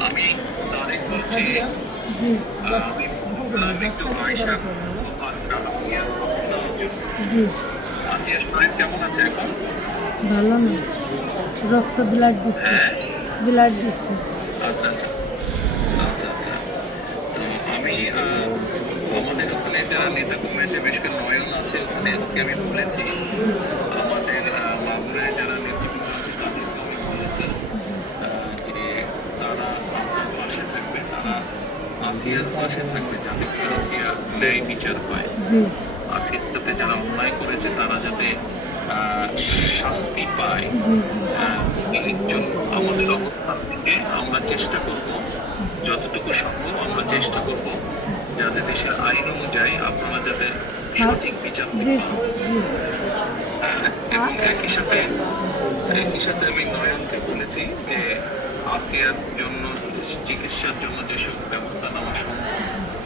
আমি তারেক বলছি। আহ, আমি একটু আয়সা আসিয়ার শরীর কেমন আছে এখন? ভালো না। রক্ত ব্লাড দিচ্ছে। ব্লাড দিচ্ছে। আচ্ছা আচ্ছা। আচ্ছা আচ্ছা। তো আমি আমাদের ওখানে যারা নেতা কর্মী আছে বেশ নয়ন আছে ওখানে ওকে আমি বলেছি। আসিয়ার পাশে থাকবে যাতে আসিয়া ন্যায় বিচার পায়। জি। আসিয়ার সাথে যারা অন্যায় করেছে তারা যাতে শাস্তি পায়। জন্য আমাদের অবস্থান থেকে আমরা চেষ্টা করব যতটুকু সম্ভব আমরা চেষ্টা করব যাতে দেশের আইন অনুযায়ী আপনারা যাতে সঠিক বিচার এবং একই সাথে একই সাথে আমি নয়নকে বলেছি যে আসিয়ার জন্য চিকিৎসার জন্য যেসব ব্যবস্থা নেওয়া সম্ভব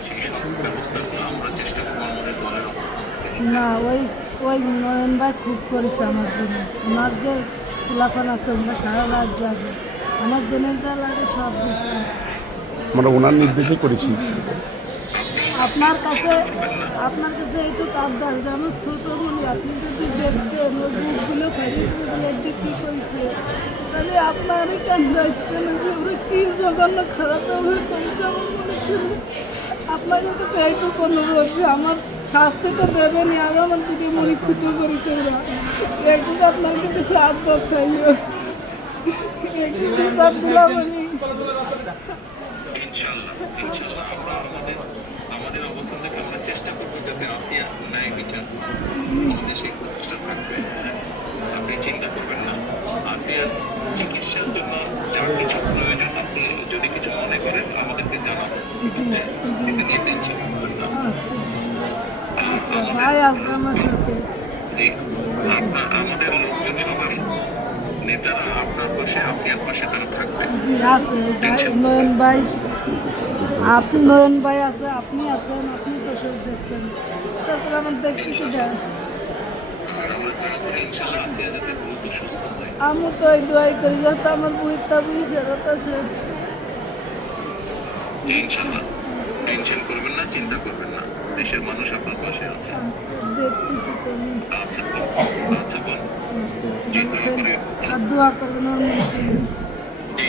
সেই সব ব্যবস্থাগুলো আমরা চেষ্টা করব আমাদের দলের অবস্থান থেকে না ওই ওই নয়ন ভাই খুব করেছে আমার জন্য। আমার যে ফুলাফান আছে আমরা সারা রাত যাবে আমার জন্য যা লাগে সব দিচ্ছে। আমরা ওনার নির্দেশে করেছি। আপনার কাছে আপনার কাছে এইটুকু আবদার যে আমার ছোটো বলি আপনি যদি দেখতেন ওই বুকগুলো ফেরিয়ে দেখতে কী করেছে? তাহলে আপনার কেন যাচ্ছেন যে ওরা কী জঘন্য খারাপ আমার মনে আপনাদের কাছে এইটুকু অনুরোধ যে আমার শাস্তি তো দেবেনই, আর আমার দিকে মনে ক্ষতি করেছে ওরা এইটুকু আপনার কাছে একটু বিচার দিলাম আমাদের অবস্থান আমরা চেষ্টা করব যাতে আসিয়া হ্যাঁ। আপনি চিন্তা করবেন না। আসিয়ার চিকিৎসার জন্য যা কিছু প্রয়োজন আপনি যদি কিছু মনে করেন আমাদেরকে জানাবেন ঠিক আছে এতে নিয়ে টেনশন করবেন না আচ্ছা আচ্ছা ভাই আমার সাথে আছে নয়ন ভাই আপনি নয়ন আছে আপনি আছেন আপনি তো সব দেখতেন তারপরে আমার দেখতে কি হয়। আমি তো এই দোয়াই করি, যাতে আমার বইটা বুঝি ফেরত আসে। ইনশাল্লাহ টেনশন করবেন না চিন্তা করবেন না। দেশের মানুষ আপনার পাশে আছে। আচ্ছা আচ্ছা বল জি দোয়া করে আর দোয়া করবেন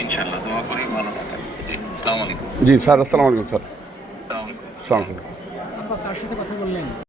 ইনশাল্লাহ দোয়া করি ভালো থাকেন। জি আসসালামু আলাইকুম। জি স্যার আসসালামু আলাইকুম স্যার। আসসালামু আলাইকুম। কার সাথে কথা বললেন?